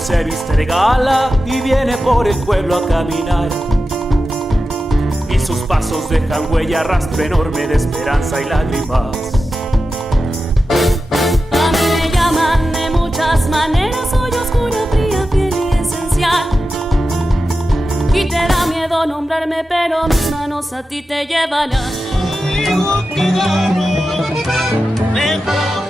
se viste de gala y viene por el pueblo a caminar. Y sus pasos dejan huella, rastro enorme de esperanza y lágrimas. A mí me llaman de muchas maneras, soy oscura, fría, fiel y esencial. Y te da miedo nombrarme, pero mis manos a ti te llevarán. Conmigo quedaron mejor.